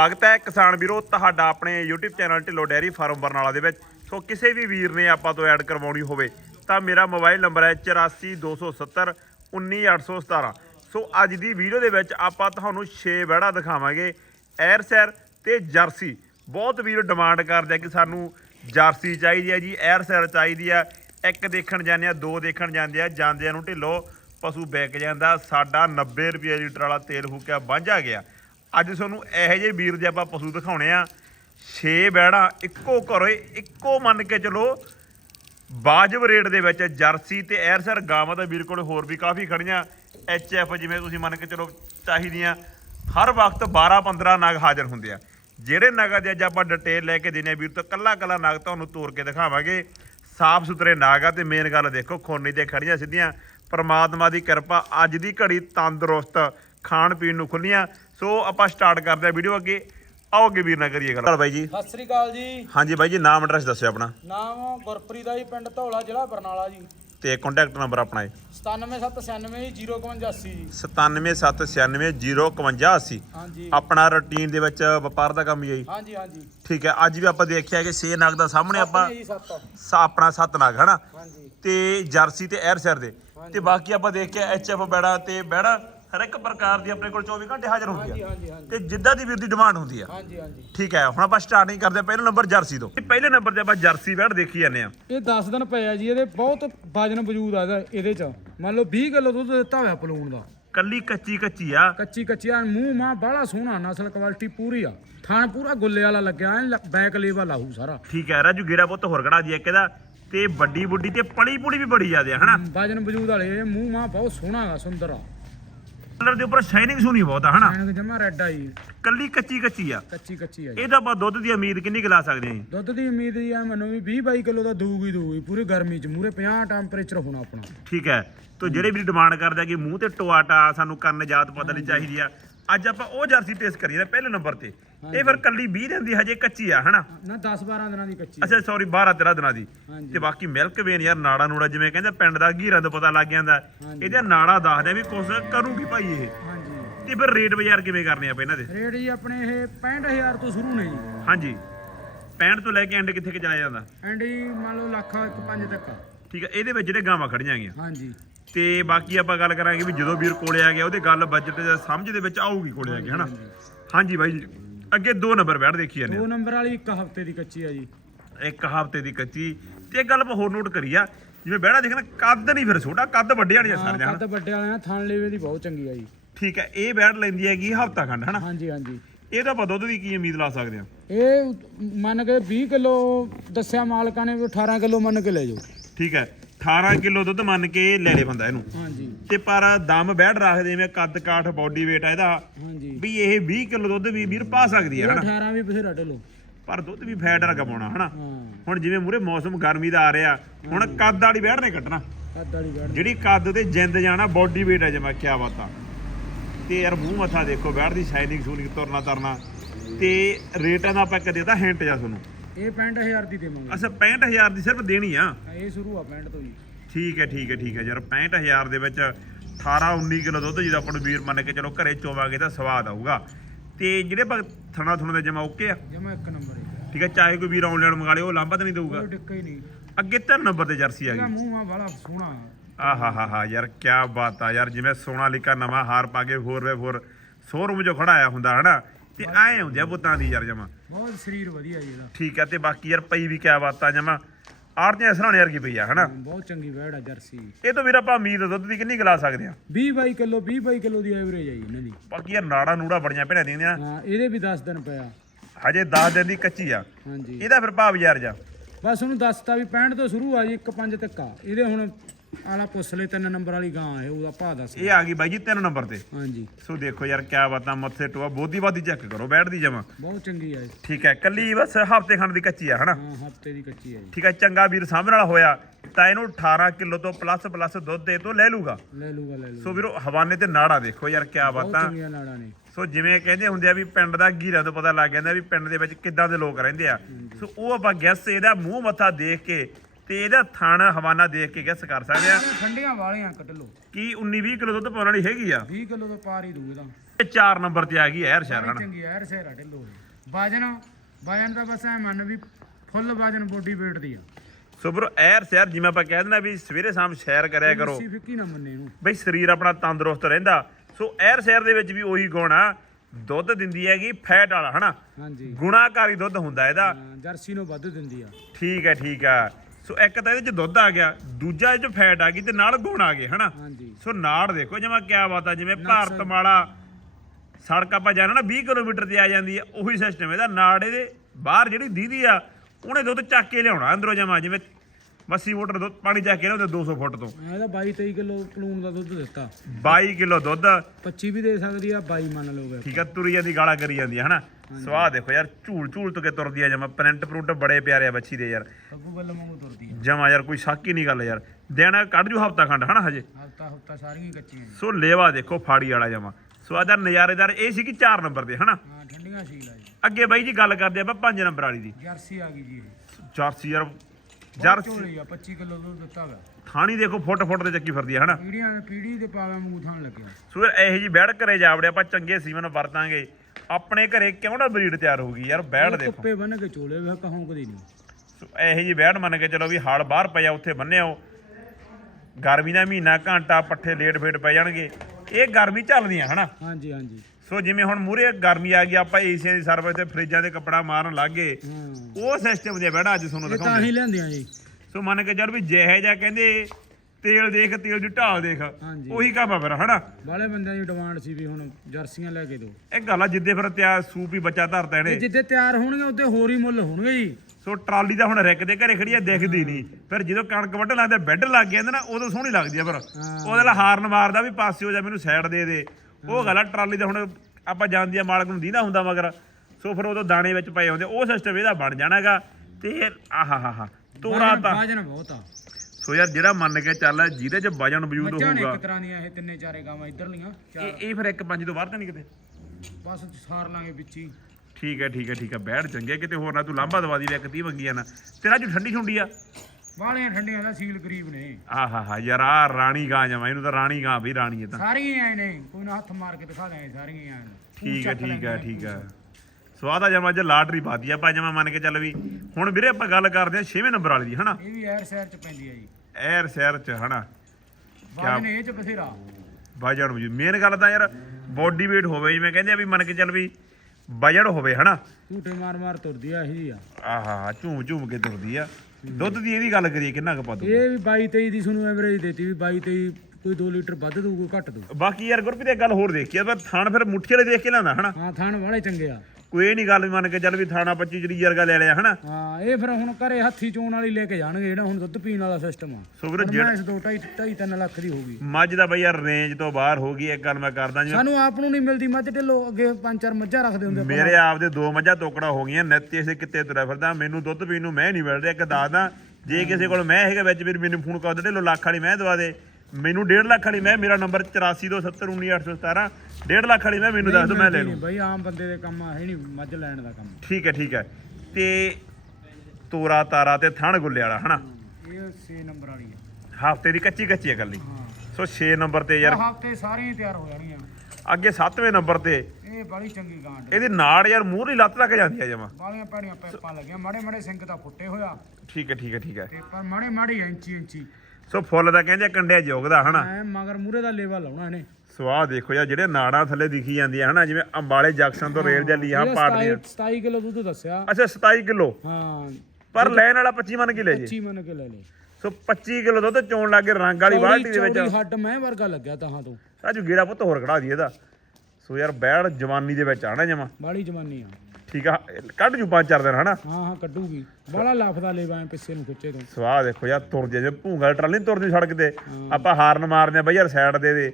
ਸਵਾਗਤ ਹੈ ਕਿਸਾਨ ਵੀਰੋ, ਤੁਹਾਡਾ ਆਪਣੇ YouTube channel Dhillon dairy farm Barnala ਦੇ ਵਿੱਚ। ਸੋ ਕਿਸੇ ਵੀ ਵੀਰ ਨੇ ਆਪਾਂ ਤੋਂ ਐਡ ਕਰਵਾਉਣੀ ਹੋਵੇ, ਤਾਂ ਮੇਰਾ ਮੋਬਾਈਲ ਨੰਬਰ ਹੈ 8427 19817 ਸੋ ਅੱਜ ਦੀ ਵੀਡੀਓ ਦੇ ਵਿੱਚ ਆਪਾਂ ਤੁਹਾਨੂੰ 6 ਵੜਾ ਦਿਖਾਵਾਂਗੇ, ਐਰ ਸੈਰ ਤੇ ਜਰਸੀ। ਬਹੁਤ ਵੀਰ ਡਿਮਾਂਡ ਕਰਦੇ ਆ ਕਿ ਸਾਨੂੰ ਜਰਸੀ ਚਾਹੀਦੀ ਹੈ ਜੀ, ਐਰ ਸੈਰ ਚਾਹੀਦੀ ਆ ਇੱਕ ਦੇਖਣ ਜਾਂਦੇ ਆ, ਦੋ ਦੇਖਣ ਜਾਂਦੇ ਆ, ਜਾਂਦਿਆਂ ਨੂੰ ਢਿੱਲੋ ਪਸ਼ੂ ਬੈਕ ਜਾਂਦਾ। ਸਾਡਾ 90 ਰੁਪਏ ਲੀਟਰ ਵਾਲਾ ਤੇਲ ਫੂਕਿਆ, ਵਾਂਝਾ ਗਿਆ। ਅੱਜ ਤੁਹਾਨੂੰ ਇਹੋ ਜਿਹੇ ਵੀਰ ਜੇ ਆਪਾਂ ਪਸ਼ੂ ਦਿਖਾਉਣੇ ਆ 6 ਬੈੜਾਂ, ਇੱਕੋ ਘਰੋਂ ਇੱਕੋ ਮੰਨ ਕੇ ਚਲੋ, ਵਾਜਬ ਰੇਟ ਦੇ ਵਿੱਚ ਜਰਸੀ ਤੇ ਐਰਸਰ ਗਾਵਾਂ ਦਾ ਵੀਰ ਕੋਲ ਹੋਰ ਵੀ ਕਾਫੀ ਖੜੀਆਂ। ਐਚ ਐਫ ਜਿਵੇਂ ਤੁਸੀਂ ਮੰਨ ਕੇ ਚਲੋ ਚਾਹੀਦੀਆਂ, ਹਰ ਵਕਤ 12 15 ਨਗ ਹਾਜ਼ਰ ਹੁੰਦੇ ਆ। ਜਿਹੜੇ ਨਗਾਂ ਦੇ ਅੱਜ ਆਪਾਂ ਡਿਟੇਲ ਲੈ ਕੇ ਦਿੰਨੇ ਆ ਵੀਰ ਤੋਂ, ਕੱਲਾ ਕੱਲਾ ਨਗ ਤੁਹਾਨੂੰ ਤੋੜ ਕੇ ਦਿਖਾਵਾਂਗੇ। ਸਾਫ਼ ਸੁਥਰੇ ਨਾਗ ਆ ਤੇ ਮੇਨ ਗੱਲ ਦੇਖੋ, ਖੋਨੀ ਤੇ ਖੜੀਆਂ ਸਿੱਧੀਆਂ। ਪ੍ਰਮਾਤਮਾ ਦੀ ਕਿਰਪਾ ਅੱਜ ਦੀ ਘੜੀ ਤੰਦਰੁਸਤ ਖਾਣ ਪੀਣ ਨੂੰ ਖੁੱਲੀਆਂ ਸੋ ਆਪਾਂ ਸਟਾਰਟ ਕਰਦੇ ਆ ਵੀਡੀਓ ਅੱਗੇ। ਆਓ ਅੱਗੇ ਵੀਰ ਨਾਲ ਕਰੀਏ ਗੱਲ। ਬਾਈ ਜੀ। ਸਤਿ ਸ੍ਰੀ ਅਕਾਲ ਜੀ। ਹਾਂਜੀ ਬਾਈ ਜੀ ਨਾਮ ਐਡਰੈਸ ਦੱਸਿਓ ਆਪਣਾ। ਨਾਮ ਗੁਰਪ੍ਰੀਤ ਆ ਜੀ ਪਿੰਡ ਧੌਲਾ ਜ਼ਿਲ੍ਹਾ ਬਰਨਾਲਾ ਜੀ। ਤੇ ਕੰਟੈਕਟ ਨੰਬਰ ਆਪਣਾ ਹੈ 9779 ਜੀ। 9779051051 ਹਾਂਜੀ। ਆਪਣਾ ਰੁਟੀਨ ਦੇ ਵਿੱਚ ਵਪਾਰ ਦਾ ਕੰਮ ਹੀ ਹੈ ਜੀ। ਹਾਂਜੀ ਹਾਂਜੀ। ਠੀਕ ਹੈ ਅੱਜ ਵੀ ਆਪਾਂ ਦੇਖਿਆ ਕਿ 6 ਨਗ ਦਾ ਸਾਹਮਣੇ ਆਪਾਂ ਆਪਣਾ 7 ਨਗ ਹਨਾ? ਹਾਂਜੀ। ਤੇ ਜਰਸੀ ਤੇ ਐਰ ਸਰ ਦੇ। ਤੇ ਬਾਕੀ ਆਪਾਂ ਦੇਖਿਆ ਐਚ ਐਫ ਬੈੜਾ ਤੇ ਬੈੜਾ ਹਰ ਇੱਕ ਪ੍ਰਕਾਰ ਦੀ ਆਪਣੇ ਕੋਲ 24 ਘੰਟੇ ਹਾਜ਼ਰ ਹੁੰਦੀ ਆ। ਤੇ ਜਿੱਦਾਂ ਦੀ ਵੀਰ ਦੀ ਡਿਮਾਂਡ ਹੁੰਦੀ ਆ। ਹਾਂਜੀ ਹਾਂਜੀ। ਠੀਕ ਹੈ ਹੁਣ ਆਪਾਂ ਸਟਾਰਟਿੰਗ ਕਰਦੇ ਪਹਿਲੇ ਨੰਬਰ ਜਰਸੀ ਤੋਂ। ਇਹ ਪਹਿਲੇ ਨੰਬਰ ਤੇ ਆਪਾਂ ਜਰਸੀ ਬੈੜ ਦੇਖੀ ਜਾਂਦੇ ਆ ਇਹ 10 ਦਿਨ ਪਏ ਆ ਜੀ ਇਹਦੇ ਬਹੁਤ ਵਜਨ ਵਜੂਦ ਆ ਇਹਦਾ- ਇਹਦੇ ਚ। ਮੰਨ ਲਓ 20 ਕਿਲੋ ਦੁੱਧ ਦਿੱਤਾ ਹੋਇਆ ਪਲੂਣ ਦਾ। ਕੱਲੀ ਕੱਚੀ ਕੱਚੀ ਆ। ਕੱਚੀ ਕੱਚੀ ਆ ਮੂੰਹ ਮਾਂ ਬਾਹਲਾ ਸੋਹਣਾ ਨਸਲ ਕੁਆਲਿਟੀ ਪੂਰੀ ਆ। ਥਣ ਪੂਰਾ ਗੁੱਲੇ ਵਾਲਾ ਲੱਗਿਆ ਬੈਕ ਲੇਵਾ ਲਾਹੂ ਸਾਰਾ। ਠੀਕ ਹੈ ਰਾਜੂ ਗੇੜਾ ਪੁੱਤ ਹੋਰ ਕਢਾ ਦੀ ਇੱਕ ਇਹਦਾ। ਤੇ ਵੱਡੀ ਬੁੱਢੀ ਤੇ ਪਲੀ ਪੁੜੀ ਵੀ ਬੜੀ ਜ਼ਿਆਦਾ ਹਨਾ? ਵਜਨ ਵਜੂਦ ਵਾਲੇ ਇਹ ਮੂੰਹ ਮਾਂ ਬਹੁਤ ਸੋਹਣਾ ਆ ਸੁੰਦਰ ਆ। ਕਲਰ ਦੇ ਉੱਪਰ ਸ਼ਾਈਨਿੰਗ ਸੁਣੀ ਬਹੁਤ ਆ ਹਨਾ? ਐਨਕ ਜਮਾ ਰੈੱਡ ਆ ਜੀ। ਕੱਲੀ ਕੱਚੀ ਕੱਚੀ ਆ। ਕੱਚੀ ਕੱਚੀ ਆ ਜੀ। ਇਹਦਾ ਆਪਾਂ ਦੁੱਧ ਦੀ ਉਮੀਦ ਕਿੰਨੀ ਕੁ ਲਾ ਸਕਦੇ ਜੀ? ਦੁੱਧ ਦੀ ਉਮੀਦ ਜੀ ਆ ਮੈਨੂੰ ਵੀ 20 22 ਕਿਲੋ ਦਾ ਦਊਗੀ ਦਊਗੀ ਪੂਰੀ ਗਰਮੀ ਚ ਮੂਰੇ 50 ਟੈਂਪਰੇਚਰ ਹੋਣਾ ਆਪਣਾ। ਠੀਕ ਹੈ ਤੋ ਜਿਹੜੇ ਵੀ ਡਿਮਾਂਡ ਕਰਦਾ ਕਿ ਮੂੰਹ ਤੇ ਟੋਆਟਾ ਸਾਨੂੰ ਕੰਨ ਜਾਤ ਪਤਾ ਨਹੀਂ ਚਾਹੀਦੀ ਆ ਅੱਜ ਆਪਾਂ ਉਹ ਜਰਸੀ ਪੇਸ਼ ਕਰੀਏ ਪਹਿਲੇ ਨੰਬਰ ਤੇ। ਇਹ ਫਿਰ ਕੱਲੀ 20 ਦਿਨ ਦੀ ਹਜੇ ਕੱਚੀ ਆ ਹਨਾ? ਨਾ 10 12 ਦਿਨਾਂ ਦੀ ਕੱਚੀ ਆ। ਅੱਛਾ ਸੌਰੀ 12 13 ਦਿਨਾਂ ਦੀ। ਤੇ ਬਾਕੀ ਮਿਲਕ ਵੇਨ ਯਾਰ ਨਾੜਾ ਨੂੜਾ ਜਿਵੇਂ ਕਹਿੰਦੇ ਪਿੰਡ ਦਾ ਘੀਰਾਂ ਤੋਂ ਪਤਾ ਲੱਗ ਜਾਂਦਾ। ਇਹਦੇ ਨਾੜਾ ਦੱਸਦੇ ਵੀ ਕੁਛ ਕਰੂਗੀ ਭਾਈ ਇਹ। ਹਾਂਜੀ। ਤੇ ਫਿਰ ਰੇਟ ਬਾਜ਼ਾਰ ਕਿਵੇਂ ਕਰਨੇ ਆਪਾਂ ਇਹਨਾਂ ਦੇ? ਰੇਟ ਜੀ ਆਪਣੇ ਇਹ 65000 ਤੋਂ ਸ਼ੁਰੂ ਨੇ ਜੀ। ਹਾਂਜੀ। 65 ਤੋਂ ਲੈ ਕੇ ਐਂਡ ਕਿੱਥੇ ਕਿ ਜਾਇਆ ਜਾਂਦਾ? ਐਂਡ ਜੀ ਮੰਨ ਲਓ ਲੱਖ ਇੱਕ ਪੰਜ ਤੱਕ ਆ। ਠੀਕ ਹੈ ਇਹਦੇ ਵਿੱਚ ਜਿਹੜੇ ਗਾਵਾਂ ਖੜੀਆਂ ਗਈਆਂ। ਹਾਂਜੀ। ਤੇ ਬਾਕੀ ਆਪਾਂ ਗੱਲ ਕਰਾਂਗੇ ਵੀ ਜਦੋਂ ਵੀਰ ਕੋਲੇ ਆ ਗਿਆ ਉਹਦੇ ਗੱਲ ਬਜਟ ਜਾਂ ਸਮਝ ਦੇ ਵਿੱਚ ਆਊਗੀ ਕੋਲੇ ਆ ਕੇ ਹਨਾ? ਹਾਂਜੀ ਬਾਈ ਜੀ। ਅੱਗੇ ਦੋ ਨੰਬਰ ਬੈਠ ਦੇਖੀ ਜਾਂਦੇ ਦੋ ਨੰਬਰ ਵਾਲੀ ਇੱਕ ਹਫ਼ਤੇ ਦੀ ਕੱਚੀ ਆ ਜੀ। ਆ। ਇੱਕ ਹਫ਼ਤੇ ਦੀ ਕੱਚੀ। ਤੇ ਇੱਕ ਗੱਲ ਆਪਾਂ ਹੋਰ ਨੋਟ ਕਰੀ ਆ ਜਿਵੇਂ ਬਹਿਣਾ ਦੇਖਣਾ ਕੱਦ ਨਹੀਂ ਫਿਰ ਛੋਟਾ ਕੱਦ ਵੱਡੇ ਵਾਲੀਆਂ ਸਾਰੀਆਂ ਹਨਾ? ਕੱਦ ਵੱਡੇ ਵਾਲੇ ਆ ਥਣ ਲੇਵੇ ਦੀ ਬਹੁਤ ਚੰਗੀ ਆ ਜੀ। ਠੀਕ ਹੈ ਇਹ ਬੈਠ ਲੈਂਦੀ ਹੈਗੀ ਹਫ਼ਤਾ ਖੰਡ ਹਨਾ? ਹਾਂਜੀ ਹਾਂਜੀ। ਇਹ ਤਾਂ ਆਪਾਂ ਦੁੱਧ ਦੀ ਕੀ ਉਮੀਦ ਲਾ ਸਕਦੇ ਆ? ਇਹ ਮੰਨ ਕੇ 20 ਕਿਲੋ ਦੱਸਿਆ ਮਾਲਕਾਂ ਨੇ ਵੀ 18 ਕਿਲੋ ਮੰਨ ਕੇ ਲੈ ਜਾਓ। ਠੀਕ ਹੈ 18 ਕਿਲੋ ਦੁੱਧ ਮੰਨ ਕੇ ਲੈ ਲੈ ਬੰਦਾ ਇਹਨੂੰ। ਹਾਂਜੀ। ਤੇ ਪਰ ਦਮ ਬੈਠ ਰੱਖਦੇ ਜਿਵੇਂ ਕੱਦ ਕਾਠ ਬਾਡੀ weight ਆ ਇਹਦਾ। ਹਾਂਜੀ। ਵੀ ਇਹ 20 ਕਿਲੋ ਦੁੱਧ ਵੀ ਵੀਰ ਪਾ ਸਕਦੀ ਹੈ ਇਹ ਹਨਾ? 18 ਵੀ ਬਥੇਰਾ ਢਲੋ। ਪਰ ਦੁੱਧ ਵੀ ਫੈਟ ਰਕਮ ਪਾਉਣਾ ਹਨਾ? ਹੁਣ ਜਿਵੇਂ ਮੂਰੇ ਮੌਸਮ ਗਰਮੀ ਦਾ ਆ ਰਿਹਾ ਹੁਣ ਕੱਦ ਵਾਲੀ ਬੈਠ ਨੇ ਕੱਟਣਾ ਕੱਦ ਵਾਲੀ ਬੈਠ ਜਿਹੜੀ ਕੱਦ ਤੇ ਜਿੰਦ ਜਾਣਾ ਬਾਡੀ weight ਹੈ ਜਮਾ ਕਿਆ ਬਾਤਾਂ। ਤੇ ਯਾਰ ਮੂੰਹ ਮੱਥਾ ਦੇਖੋ ਬੈਠ ਦੀ ਸ਼ਾਈਨਿੰਗ ਸ਼ੂਨਿੰਗ ਤੁਰਨਾ ਤਰਨਾ। ਤੇ ਰੇਟਾਂ ਦਾ ਆਪਾਂ ਕਦੇ ਤਾਂ ਹਿੰਟ ਜਾ ਤੁਹਾਨੂੰ। ਇਹ 65000 ਦੀ ਦੇਵਾਂਗੇ। ਅੱਛਾ 65000 ਦੀ ਸਿਰਫ ਦੇਣੀ ਆ? ਇਹ ਸ਼ੁਰੂ ਆ 65 ਤੋਂ ਜੀ। ਠੀਕ ਹੈ ਠੀਕ ਹੈ ਠੀਕ ਹੈ। ਯਾਰ 65000 ਦੇ ਵਿੱਚ 18 19 ਕਿਲੋ ਦੁੱਧ ਜਿਹਦਾ ਆਪਾਂ ਨੂੰ ਵੀਰ ਮੰਨ ਕੇ ਚਲੋ ਘਰੇ ਚੋਵਾਂਗੇ ਤਾਂ ਸਵਾਦ ਆਊਗਾ। ਤੇ ਜਿਹੜੇ ਆਪਾਂ ਥਣਾ ਥੁਣਾ ਦੇ ਜਮਾ ਓਕੇ ਆ? ਜਮਾ ਇੱਕ ਨੰਬਰ ਠੀਕ ਹੈ ਚਾਹੇ ਕੋਈ ਵੀਰ ਆਨਲਾਈਨ ਮੰਗਾ ਲੇ ਉਹ ਲਾਂਭਾ ਤਾਂ ਨਹੀਂ ਦਊਗਾ। ਕੋਈ ਡਿੱਕਾ ਹੀ ਨਹੀਂ। ਅੱਗੇ ਤਿੰਨ ਨੰਬਰ ਤੇ ਜਰਸੀ ਆ ਗਈ। ਮੂੰਹ ਆ ਬੜਾ ਸੋਹਣਾ ਆਹਾ ਹਾ ਹਾ ਯਾਰ ਕੀ ਬਾਤ ਆ। ਯਾਰ ਜਿਵੇਂ ਸੋਨਾਲੀਕਾ ਨਵਾਂ ਹਾਰ ਪਾ ਕੇ 4x4 ਸ਼ੋਰੂਮ 'ਚੋਂ ਖੜਾ ਆਇਆ ਹੁੰਦਾ ਹਨਾ? ਤੇ ਐ ਹੁੰਦੇ ਆ ਬੁੱਤਾਂ ਦੀ ਯਾਰ ਜਮਾ। ਬਹੁਤ ਸਰੀਰ ਵਧੀਆ ਜੀ ਇਹਦਾ। ਠੀਕ ਆ ਤੇ ਬਾਕੀ ਯਾਰ ਪਈ ਵੀ ਕਿਆ ਬਾਤਾਂ ਜਮਾ। ਆੜਤੀਆਂ ਸਰਾਣੇ ਵਰਗੀ ਪਈ ਆ ਹਨਾ? ਬਹੁਤ ਚੰਗੀ ਵੈੜ ਆ ਜਰਸੀ। ਇਹ ਤੋਂ ਵੀਰ ਆਪਾਂ ਉਮੀਦ ਦੁੱਧ ਦੀ ਕਿੰਨੀ ਗਲਾ ਸਕਦੇ ਆ? 20 22 ਕਿਲੋ 20 22 ਕਿਲੋ ਦੀ ਐਵਰੇਜ ਆ ਜੀ ਇਹਨਾਂ ਦੀ। ਬਾਕੀ ਯਾਰ ਨਾੜਾ ਨੂੜਾ ਬੜੀਆਂ ਭੈਣਾਂ ਦੀਆਂ। ਹਾਂ ਇਹਦੇ ਵੀ 10 ਦਿਨ ਪਿਆ। ਹਜੇ 10 ਦਿਨ ਦੀ ਕੱਚੀ ਆ। ਹਾਂਜੀ। ਇਹਦਾ ਫਿਰ ਭਾਵ ਯਾਰ ਜਾ। ਬਸ ਉਹਨੂੰ ਦੱਸਤਾ ਵੀ 65 ਤੋਂ ਸ਼ੁਰੂ ਆ ਜੀ 1 5 ਤੱਕ ਆ। ਇਹਦੇ ਹੁਣ ਆਲਾ ਪੁੱਛਲੇ ਤਿੰਨ ਨੰਬਰ ਵਾਲੀ ਗਾਂ ਹੈ ਉਹਦਾ ਭਾਅ ਦੱਸ ਇਹ ਆ ਗਈ ਬਾਈ ਜੀ ਤਿੰਨ ਨੰਬਰ ਤੇ। ਹਾਂਜੀ। ਸੋ ਦੇਖੋ ਯਾਰ ਕਿਆ ਬਾਤਾਂ ਮੱਥੇ ਟੋਆ ਬੋਦੀ ਬਾਦੀ ਚੈੱਕ ਕਰੋ ਬੈਠਦੀ ਜਮਾ। ਬਹੁਤ ਚੰਗੀ ਆ ਇਹ। ਠੀਕ ਹੈ ਕੱਲੀ ਬਸ ਹਫ਼ਤੇ ਖੰਡ ਦੀ ਕੱਚੀ ਆ ਹਨਾ? ਹਾਂ ਹਫ਼ਤੇ ਦੀ ਕੱਚੀ ਆ ਜੀ ਠੀਕ ਹੈ ਚੰਗਾ ਵੀਰ ਸਾਹਮਣੇ ਵਾਲਾ ਹੋਇਆ ਤਾਂ ਇਹਨੂੰ 18 ਕਿਲੋ ਤੋਂ ਪਲੱਸ ਪਲੱਸ ਦੁੱਧ ਦੇ ਤੋਂ ਲੈ ਲੂਗਾ। ਲੈ ਲੂਗਾ ਲੈ ਲੂਗਾ। ਸੋ ਵੀਰੋ ਹਵਾਨੇ ਤੇ ਨਾੜਾ ਦੇਖੋ ਯਾਰ ਕਿਆ ਬਹੁਤ ਬਾਤਾਂ। ਚੰਗੀਆਂ ਨਾੜਾਂ ਨੇ। ਸੋ ਜਿਵੇਂ ਕਹਿੰਦੇ ਹੁੰਦੇ ਆ ਵੀ ਪਿੰਡ ਦਾ ਘੀਰਾ ਤੋਂ ਪਤਾ ਲੱਗ ਜਾਂਦਾ ਵੀ ਪਿੰਡ ਦੇ ਵਿੱਚ ਕਿੱਦਾਂ ਦੇ ਲੋਕ ਰਹਿੰਦੇ ਆ। ਸੋ ਉਹ ਆਪਾਂ ਗੈਸ ਇਹਦਾ ਮੂੰਹ ਮੱਥਾ ਦੇਖ ਕੇ ਤੇ ਇਹਦਾ ਥਣ ਹਵਾਨਾ ਦੇਖ ਕੇ ਗੈਸ ਕਰ ਸਕਦੇ ਆ। ਠੰਡੀਆਂ ਵਾਲੀਆਂ ਕੱਢ ਲਓ। ਕੀ 19 20 ਕਿਲੋ ਦੁੱਧ ਪਾਉਣ ਵਾਲੀ ਹੈਗੀ ਆ? 20 ਕਿਲੋ ਤੋਂ ਪਾਰ ਹੀ ਦੂ ਇਹਦਾ ਇਹ 4 ਨੰਬਰ ਤੇ ਆ ਗਈ ਐਰ ਸ਼ਹਿਰ ਹਨਾ। ਚੰਗੀ ਐ ਰਸੇ ਰਾ ਢਿੱਲੋ ਵਜਨ ਵਜਨ ਤਾਂ ਬਸ ਐ ਮੰਨ ਵੀ ਫੁੱਲ ਵਜਨ ਬੋਡੀ weight ਦੀ ਆ। ਸੋ ਬਰੋ ਐਰ ਸ਼ਹਿਰ ਜਿਵੇਂ ਆਪਾਂ ਕਹਿ ਦਿੰਦੇ ਆ ਵੀ ਸਵੇਰੇ ਸ਼ਾਮ ਸੈਰ ਕਰਿਆ ਕਰੋ। ਲੱਸੀ ਫਿੱਕੀ ਨਾ ਮੰਨੇ ਇਹਨੂੰ। ਬਈ ਸਰੀਰ ਆਪਣਾ ਤੰਦਰੁਸਤ ਰਹਿੰਦਾ। ਸੋ ਐਰ ਸ਼ਹਿਰ ਦੇ ਵਿੱਚ ਵੀ ਉਹੀ ਗੁਣ ਆ ਦੁੱਧ ਦਿੰਦੀ ਹੈਗੀ ਫੈਟ ਵਾਲਾ ਹਨਾ? ਹਾਂਜੀ। ਗੁਣਾਕਾਰੀ ਦੁੱਧ ਹੁੰਦਾ ਇਹਦਾ। ਜਰਸੀ ਨੂੰ ਵੱਧ ਦਿੰਦੀ ਆ। ਠੀਕ ਹੈ ਠੀਕ ਹੈ ਸੋ ਇੱਕ ਤਾਂ ਇਹਦੇ ਚ ਦੁੱਧ ਆ ਗਿਆ ਦੂਜਾ ਇਹ ਚ ਫੈਟ ਆ ਗਈ ਤੇ ਨਾਲ ਗੁਣ ਆ ਗਏ ਹਨਾ? ਹਾਂਜੀ। ਸੋ ਨਾੜ ਦੇਖੋ ਜਮਾ ਕਿਆ ਬਾਤ ਆ ਜਿਵੇਂ ਭਾਰਤ ਮਾਲਾ ਸੜਕ ਆਪਾਂ ਜਾਣਾ ਨਾ 20 ਕਿਲੋਮੀਟਰ ਤੇ ਆ ਜਾਂਦੀ ਆ ਉਹੀ ਸਿਸਟਮ ਇਹਦਾ ਨਾੜ ਇਹਦੇ ਬਾਹਰ ਜਿਹੜੀ ਦੀਦੀ ਆ ਉਹਨੇ ਦੁੱਧ ਚੱਕ ਕੇ ਲਿਆਉਣਾ ਅੰਦਰੋਂ ਜਮਾ ਜਿਵੇਂ ਮੱਸੀ ਮੋਟਰ ਦੁੱਧ ਪਾਣੀ ਚੱਕ ਕੇ ਲਿਆਉਂਦੇ 200 ਫੁੱਟ ਤੋਂ। ਇਹਦਾ 22 23 ਕਿਲੋ ਪਲੂਣ ਦਾ ਦੁੱਧ ਦਿੱਤਾ। 22 ਕਿਲੋ ਦੁੱਧ। 25 ਵੀ ਦੇ ਸਕਦੀ ਆ 22 ਮੰਨ ਲਓਗੇ ਠੀਕ ਆ ਤੁਰੀ ਜਾਂਦੀ ਗਾਲਾਂ ਕਰੀ ਜਾਂਦੀ ਆ ਹਨਾ? ਸਵਾਹ ਦੇਖੋ ਯਾਰ ਝੂਲ ਝੂਲ ਤੋਂ ਕੇ ਤੁਰਦੀ ਆ ਜਮਾ। ਪ੍ਰਿੰਟ ਪ੍ਰਿੰਟ ਬੜੇ ਪਿਆਰੇ ਆ ਬੱਚੀ ਦੇ ਯਾਰ। ਅੱਗੂ ਬੱਲ ਵਾਂਗੂ ਤੁਰਦੀ ਆ। ਜਮਾ ਯਾਰ ਕੋਈ ਸ਼ੱਕ ਹੀ ਨਹੀਂ ਗੱਲ ਯਾਰ। ਦਿਨ ਕੱਢ ਜੂ ਹਫਤਾ ਖੰਡ ਹਨਾ ਹਜੇ? ਹਫਤਾ ਹਫਤਾ ਸਾਰੀਆਂ ਹੀ ਕੱਚੀਆਂ ਨੇ। ਸੋ ਲੇਵਾ ਦੇਖੋ ਫਾੜੀ ਵਾਲਾ ਜਮਾ। ਸੋ ਆਦਾ ਨਜ਼ਾਰੇਦਾਰ ਇਹ ਸੀ ਕਿ 4 ਨੰਬਰ ਦੇ ਹਨਾ? ਹਾਂ ਠੰਡੀਆਂ ਸੀਲ ਆ ਜੀ। ਅੱਗੇ ਬਾਈ ਜੀ ਗੱਲ ਕਰਦੇ ਆਪਾਂ 5 ਨੰਬਰ ਵਾਲੀ ਦੀ। ਜਰਸੀ ਆ ਗਈ ਜੀ ਇਹ। ਜਰਸੀ ਯਾਰ ਜਰਸੀ ਝੋਲੀ ਆ 25 ਕਿਲੋ ਦੁੱਧ ਦਿੱਤਾ ਵਾ। ਥਾਣੀ ਦੇਖੋ ਫੁੱਟ ਫੁੱਟ ਤੇ ਚੱਕੀ ਫਿਰਦੀ ਆ ਹਨਾ? ਪੀੜੀਆਂ ਪੀੜੀ ਦੇ ਪਾਵਾ ਮੂੰਹ ਥਾਣ ਲੱਗਿਆ। ਸੋ ਇਹੋ ਜੀ ਬੈੜ ਘਰੇ ਜਾਵੜੇ ਆਪਾਂ ਚੰਗੇ ਸੀਮਨ ਵਰਤਾਂਗੇ। ਆਪਣੇ ਘਰੇ ਕਿਉਂ ਨਾ ਬਰੀਡ ਤਿਆਰ ਹੋਊਗੀ ਯਾਰ ਬੈੜ ਦੇਖੋ। ਧੁੱਪੇ ਬੰਨ ਕੇ ਚੋਲੇ ਵੇ ਕਹੋਂ ਕਦੀ ਨਹੀਂ। ਸੋ ਇਹੋ ਜੀ ਬੈੜ ਮੰਨ ਕੇ ਚਲੋ ਵੀ ਹਾਲ ਬਾਹਰ ਪਿਆ ਉੱਥੇ ਬੰਨਿਓ ਗਰਮੀ ਦਾ ਮਹੀਨਾ ਘੰਟਾ ਪੱਠੇ ਲੇਟ ਫੇਟ ਪੈ ਜਾਣਗੇ। ਇਹ ਗਰਮੀ ਚੱਲਦੀਆਂ ਹਨਾ? ਹਾਂਜੀ ਹਾਂਜੀ। ਸੋ ਜਿਵੇਂ ਹੁਣ ਮੂਰੇ ਗਰਮੀ ਆ ਗਈ ਆਪਾਂ ਏਸੀਆਂ ਦੀ ਸਰਵਿਸ ਤੇ ਫਰਿੱਜਾਂ ਦੇ ਕੱਪੜਾ ਮਾਰਨ ਲੱਗੇ ਹਾਂ। ਉਹ ਸਿਸਟਮ ਦੇ ਬੈੜਾ ਅੱਜ ਤੁਹਾਨੂੰ ਇਹ ਤਾਂ ਦਿਖਾਉਂਦੇ ਹੀ ਲੈਂਦੇ ਆ ਜੀ। ਸੋ ਮੰਨ ਕੇ ਚੱਲ ਵੀ ਜਿਹੇ ਜਿਹਾ ਕਹਿੰਦੇ ਤੇਲ ਦੇਖ ਤੇਲ ਦੀ ਢਾਲ ਦੇਖ। ਹਾਂਜੀ। ਉਹੀ ਕੰਮ ਆ ਫਿਰ ਹਨਾ? ਬਾਲੇ ਬੰਦਿਆਂ ਦੀ ਡਿਮਾਂਡ ਸੀ ਵੀ ਹੁਣ ਜਰਸੀਆਂ ਲੈ ਕੇ ਦਿਓ ਇਹ ਗੱਲ ਆ ਜਿੱਦੇ ਫਿਰ ਤਿਆ ਸੂਪ ਹੀ ਬੱਚਾ ਧਰਦਾ ਤੇ ਇਹਨੇ ਜਿੱਦੇ ਤਿਆਰ ਹੋਣਗੇ ਉੱਤੇ ਹੋਰ ਹੀ ਮੁੱਲ ਹੋਣਗੇ ਜੀ। ਸੋ ਟਰਾਲੀ ਦਾ ਹੁਣ ਰਿੱਕ ਦੇ ਘਰੇ ਖੜੀ ਆ ਦਿਖਦੀ ਨਹੀਂ। ਫਿਰ ਜਦੋਂ ਕਣਕ ਵੱਢਣ ਲੱਗਦਾ ਬੈੱਡ ਲੱਗ ਜਾਂਦਾ ਨਾ ਉਦੋਂ ਸੋਹਣੀ ਲੱਗਦੀ ਆ ਫਿਰ। ਉਹਦੇ ਨਾਲ ਹਾਰਨ ਮਾਰਦਾ ਵੀ ਪਾਸੇ ਹੋ ਜਾ ਮੈਨੂੰ ਸਾਈਡ ਦੇ ਦੇ। ਉਹ ਗੱਲ ਆ ਟਰਾਲੀ ਦਾ ਹੁਣ ਆਪਾਂ ਜਾਂਦੀ ਆ ਮਾਲਕ ਨੂੰ ਦੀਦਾ ਹੁੰਦਾ ਮਗਰ। ਸੋ ਫਿਰ ਉਦੋਂ ਦਾਣੇ ਵਿੱਚ ਪਏ ਹੁੰਦੇ ਉਹ ਸਿਸਟਮ ਇਹਦਾ ਬਣ ਜਾਣਾਗਾ। ਤੇ ਆਹਾ ਹਾ ਹਾ ਤੋਰਾ ਤਾਂ ਵਾਜਨ ਬਹੁਤ ਆ। ਸੋ ਯਾਰ ਜਿਹੜਾ ਮੰਨ ਕੇ ਚੱਲ ਜਿਹਦੇ ਚ ਵਜਨ ਵਜੂਦ ਮੱਝਾਂ ਨੇ ਹੋਊਗਾ। ਇੱਕ ਤਰ੍ਹਾਂ ਦੀਆਂ ਇਹ ਤਿੰਨੇ ਚਾਰੇ ਗਾਵਾਂ ਇਧਰਲੀਆਂ ਇਹ ਇਹ ਫਿਰ ਇੱਕ ਪੰਜ ਤੋਂ ਬਾਹਰ ਤਾਂ ਨਹੀਂ ਕਿਤੇ? ਬਸ ਸਾਰ ਲਾਂਗੇ ਵਿੱਚ। ਹੀ ਠੀਕ ਹੈ ਠੀਕ ਹੈ ਠੀਕ ਹੈ ਬੈਠ ਚੰਗੇ ਕਿਤੇ ਹੋਰ ਨਾ ਤੂੰ ਲਾਂਭਾ ਦਵਾ ਦੀ ਇੱਕ 30 ਮੰਗੀਆਂ ਨਾ। ਤੇਰਾ ਜੋ ਠੰਡੀ ਠੁੰਡੀ ਆ। ਵਾਲੀਆਂ ਠੰਡੀਆਂ ਦਾ ਸੀਲ ਗਰੀਬ ਨੇ। ਆਹਾ ਹਾ ਯਾਰ ਆ ਰਾਣੀ ਗਾਂ ਜਮਾ ਇਹਨੂੰ ਤਾਂ ਰਾਣੀ ਗਾਂ ਵੀ ਰਾਣੀ ਹੈ ਤਾਂ। ਸਾਰੀਆਂ ਐ ਨੇ ਕੋਈ ਨਾ ਹੱਥ ਮਾਰ ਕੇ ਦਿਖਾ ਦੇ ਸਾਰੀਆਂ ਹੀ ਨੇ। ਠੀਕ ਹੈ ਠੀਕ ਹੈ ਠੀਕ ਹੈ। ਸਵਾਦ ਆ ਜਮਾ ਜੇ ਲਾਟਰੀ ਪਾਤੀ ਆਪਾਂ ਜਮਾ ਮੰਨ ਕੇ ਚੱਲ ਵੀ। ਹੁਣ ਵੀਰੇ ਆਪਾਂ ਗੱਲ ਕਰਦੇ ਹਾਂ 6ਵੇਂ ਨੰਬਰ ਵਾਲੀ ਦੀ ਹਨਾ? ਇਹ ਵੀ ਐਰ ਸ਼ਹਿਰ ਚ ਪੈਂਦੀ ਆ ਜੀ। ਐਰ ਸ਼ਹਿਰ ਚ ਹਨਾ? ਵਾਜਨ ਇਹ ਚ ਬਥੇਰਾ। ਵਜਣ ਵਜੂ ਮੇਨ ਗੱਲ ਤਾਂ ਯਾਰ ਬੋਡੀ weight ਹੋਵੇ ਜਿਵੇਂ ਕਹਿੰਦੇ ਆ ਵੀ ਮੰਨ ਕੇ ਚੱਲ ਵੀ ਵਜਣ ਹੋਵੇ ਹਨਾ? ਝੂਟੇ ਮਾਰ ਮਾਰ ਤੁਰਦੀ ਆ ਇਹੀ ਆ। ਆਹਾ ਝੂਮ ਝੂਮ ਕੇ ਤੁਰਦੀ ਆ। ਦੁੱਧ ਦੀ ਇਹਦੀ ਗੱਲ ਕਰੀਏ ਕਿੰਨਾ ਕੁ ਪਾ ਦੂ ਇਹ ਵੀ 22 23 ਦੀ ਸਾਨੂੰ ਐਵਰੇਜ ਦੇਤੀ ਵੀ 22 23 ਕੋਈ 2 ਲੀਟਰ ਵੱਧ ਦੂ ਕੋਈ ਘੱਟ ਦੂ ਬਾਕੀ ਯਾਰ ਗੁਰਪ੍ਰੀਤ ਇੱਕ ਗੱਲ ਹੋਰ ਦੇਖੀ ਆ ਪਰ ਥਾਣ ਫਿਰ ਮੁੱਠੀ ਵਾਲੇ ਦੇਖ ਕੇ ਲਿਆਂਦਾ ਹਨਾ? ਹਾਂ ਥਾਣ ਵਾਲੇ ਚੰਗੇ ਆ। ਕੋਈ ਇਹ ਨਹੀਂ ਗੱਲ ਵੀ ਮੰਨ ਕੇ ਚੱਲ ਵੀ ਥਾਣਾ 25 ਜਿਹੜੀ ਵਰਗਾ ਲੈ ਲਿਆ ਹਨਾ? ਹਾਂ ਇਹ ਫਿਰ ਹੁਣ ਘਰੇ ਹੱਥੀ ਚੋਣ ਵਾਲੀ ਲੈ ਕੇ ਜਾਣਗੇ ਜਿਹੜਾ ਹੁਣ ਦੁੱਧ ਪੀਣ ਵਾਲਾ ਸਿਸਟਮ ਆ। ਸੋ ਵੀਰੇ ਜਿਹੜਾ ਇਸ 2 2.5 3 ਲੱਖ ਦੀ ਹੋਊਗੀ। ਮੱਝ ਦਾ ਬਈ ਯਾਰ ਰੇਂਜ ਤੋਂ ਬਾਹਰ ਹੋ ਗਈ ਇੱਕ ਗੱਲ ਮੈਂ ਕਰਦਾ ਜਿਵੇਂ ਸਾਨੂੰ ਆਪ ਨੂੰ ਨਹੀਂ ਮਿਲਦੀ ਮੱਝ ਢਿੱਲੋ ਅੱਗੇ ਪੰਜ ਚਾਰ ਮੱਝਾਂ ਰੱਖਦੇ ਹੁੰਦੇ। ਮੇਰੇ ਆਪ ਦੇ ਦੋ ਮੱਝਾਂ ਤੋਕੜਾ ਹੋ ਗਈਆਂ ਨਿੱਤ ਇਸੇ ਕਿੱਤੇ ਤੁਰਿਆ ਫਿਰਦਾ ਮੈਨੂੰ ਦੁੱਧ ਪੀਣ ਨੂੰ ਮੈਂ ਨਹੀਂ ਮਿਲ ਰਿਹਾ ਇੱਕ ਦੱਸਦਾ ਜੇ ਕਿਸੇ ਕੋਲ ਮੈਂ ਹੈਗਾ ਵਿੱਚ ਵੀਰ ਮੈਨੂੰ ਫੋਨ ਕਰ ਦੇ ਢਿੱਲੋਂ ਲੱਖ ਵਾਲੀ ਮੈਂ ਦਵਾ ਦੇ। ਮੈਨੂੰ 1.5 ਲੱਖ ਵਾਲੀ ਮੈਂ ਮੇਰਾ ਨੰਬਰ 8427191817 1.5 ਲੱਖ ਵਾਲੀ ਮੈਂ ਮੈਨੂੰ ਦੱਸ ਦੋ ਮੈਂ ਲੈ ਲੂੰ ਬਈ ਆਮ ਬੰਦੇ ਦੇ ਕੰਮ ਆ ਹੈ ਨਹੀਂ ਮੱਝ ਲੈਣ ਦਾ ਕੰਮ। ਠੀਕ ਹੈ ਠੀਕ ਹੈ। ਤੇ ਤੋਰਾ ਤਾਰਾ ਤੇ ਥਣ ਗੁੱਲੇ ਵਾਲਾ ਹਨਾ? ਇਹ 6 ਨੰਬਰ ਵਾਲੀ ਆ। ਹਫ਼ਤੇ ਦੀ ਕੱਚੀ ਕੱਚੀ ਹੈ ਗੱਲੀ ਸੋ 6 ਨੰਬਰ ਤੇ ਯਾਰ ਹਫ਼ਤੇ ਸਾਰੀਆਂ ਤਿਆਰ ਹੋ ਜਾਣਗੀਆਂ। ਅੱਗੇ 7ਵੇਂ ਨੰਬਰ ਤੇ। ਇਹ ਬੜੀ ਚੰਗੀ ਗਾਂਡ ਇਹਦੀ ਨਾੜ ਯਾਰ ਮੂਹਰੀ ਲੱਤ ਤੱਕ ਜਾਂਦੀ ਆ ਜਮਾ। ਬਾਲੀਆਂ ਪੈੜੀਆਂ ਪੈਪਾਂ ਲੱਗੀਆਂ ਮਾੜੇ ਮਾੜੇ ਸਿੰਘ ਤਾਂ ਫੁੱਟੇ ਹੋਇਆ ਠੀਕ ਹੈ ਠੀਕ ਹੈ ਠੀਕ ਹੈ। ਤੇ ਪਰ ਮਾੜੇ ਮਾੜੇ ਇੰਚੀ ਇੰਚੀ ਸੋ ਫੁੱਲ ਦਾ ਕਹਿੰਦੇ ਆ ਕੰਡਿਆ ਜੋਗਦਾ ਹਨਾ? ਐ ਮਗਰ ਮੂਰੇ ਦਾ ਲੇਵਾ ਲਾਉਣਾ ਇਹਨੇ। ਸਵਾਹ ਦੇਖੋ ਯਾਰ ਜਿਹੜੇ ਨਾੜਾਂ ਥੱਲੇ ਦਿਖੀ ਜਾਂਦੀਆਂ ਹਨਾ? ਜਿਵੇਂ ਅੰਬਾਲੇ ਜੰਕਸ਼ਨ ਤੋਂ ਰੇਲ ਜਾਂ ਲੀਹਾਂ ਇਹ ਪਾੜਦੀਆਂ 27 27 ਕਿਲੋ ਦੁੱਧ ਦੱਸਿਆ। ਅੱਛਾ 27 ਕਿਲੋ? ਹਾਂ। ਪਰ ਲੈਣ ਵਾਲਾ 25 ਮੰਨ ਕੇ ਲੈ ਜੇ। 25 ਮੰਨ ਕੇ ਲੈ ਲੈ। ਸੋ 25 ਕਿਲੋ ਦੁੱਧ ਚੋਣ ਲੱਗੇ ਰੰਗ ਵਾਲੀ ਬਾਲਟੀ ਦੇ ਵਿੱਚ। ਹੱਡ ਮੈਂ ਵਰਗਾ ਲੱਗਿਆ ਤਹਾਂ ਤੋਂ। ਰਾਜੂ ਗੇੜਾ ਪੁੱਤ ਹੋਰ ਖੜਾ ਦੀ ਇਹਦਾ। ਸੋ ਯਾਰ ਬੈੜ ਜਵਾਨੀ ਦੇ ਵਿੱਚ ਆਣਾ ਜਮਾ। ਬਾਲੀ ਜਵਾਨੀ ਆ। ਠੀਕ ਆ ਕੱਢ ਜੂ ਪੰਜ ਚਾਰ ਦਿਨ ਹਨਾ? ਹਾਂ ਹਾਂ ਕੱਢੂਗੀ। ਬਾਲਾ ਲਾਫਦਾ ਲੇਵਾ ਐ ਪਿੱਛੇ ਨੂੰ ਖਿੱਚੇ ਤੋਂ। ਸਵਾਹ ਦੇਖੋ ਯਾਰ ਤੁਰਦੇ ਜੇ ਭੂੰਗਾ ਟਰਾਲੀ ਨੀ ਤੁਰਦੀ ਸੜਕ ਤੇ ਆਪਾਂ ਹਾਰਨ ਮਾਰਦੇ ਆ ਬਈ ਯਾਰ ਸਾਈਡ ਦੇ ਦੇ।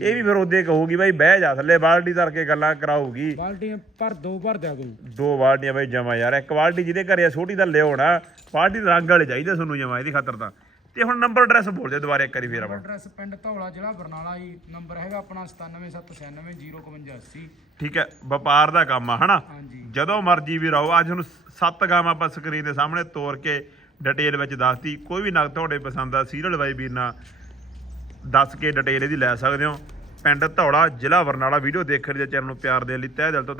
ਇਹ ਵੀ ਫਿਰ ਉਹਦੇ ਕਹੂਗੀ ਬਾਈ ਬਹਿ ਜਾ ਥੱਲੇ ਬਾਲਟੀ ਧਰ ਕੇ ਗੱਲਾਂ ਕਰਾਊਗੀ। ਬਾਲਟੀਆਂ ਭਰ ਦੋ ਭਰ ਦਿਆ ਕਰੂ। ਦੋ ਬਾਲਟੀਆਂ ਬਈ ਜਮਾ ਯਾਰ ਇੱਕ ਬਾਲਟੀ ਜਿਹਦੇ ਘਰੇ ਆ ਛੋਟੀ ਦਾ ਲਿਆਉਣਾ। ਬਾਲਟੀ ਰੰਗ ਵਾਲੇ ਚਾਹੀਦੇ ਤੁਹਾਨੂੰ ਜਮਾ ਇਹਦੀ ਖਾਤਰ ਤਾਂ। ਤੇ ਹੁਣ ਨੰਬਰ ਐਡਰੈਸ ਬੋਲ ਦੇ ਦੁਬਾਰਾ ਇੱਕ ਵਾਰੀ ਫੇਰ ਆਪਾਂ। ਐਡਰੈਸ ਪਿੰਡ ਧੌਲਾ ਜ਼ਿਲ੍ਹਾ ਬਰਨਾਲਾ ਜੀ। ਨੰਬਰ ਹੈਗਾ ਆਪਣਾ 9779905180 ਠੀਕ ਹੈ ਵਪਾਰ ਦਾ ਕੰਮ ਆ ਹਨਾ? ਹਾਂਜੀ। ਜਦੋਂ ਮਰਜ਼ੀ ਵੀ ਰਹੋ ਅੱਜ ਤੁਹਾਨੂੰ ਸੱਤ ਗਾਮ ਆਪਾਂ ਸਕਰੀਨ ਦੇ ਸਾਹਮਣੇ ਤੋੜ ਕੇ ਡਿਟੇਲ ਵਿੱਚ ਦੱਸਤੀ। ਕੋਈ ਵੀ ਨਗ ਤੁਹਾਡੇ ਪਸੰਦ ਆ ਸੀਰੀਅਲ ਬਾਈ ਵੀਰ ਨਾਲ ਦੱਸ ਕੇ ਡਿਟੇਲ ਇਹਦੀ ਲੈ ਸਕਦੇ ਹੋ। ਪਿੰਡ ਧੌਲਾ ਜ਼ਿਲ੍ਹਾ ਬਰਨਾਲਾ ਵੀਡੀਓ ਦੇਖਣ ਲਈ ਚੈਨਲ ਨੂੰ ਪਿਆਰ ਦੇਣ ਲਈ ਤਹਿ ਦਿਲ ਤੋਂ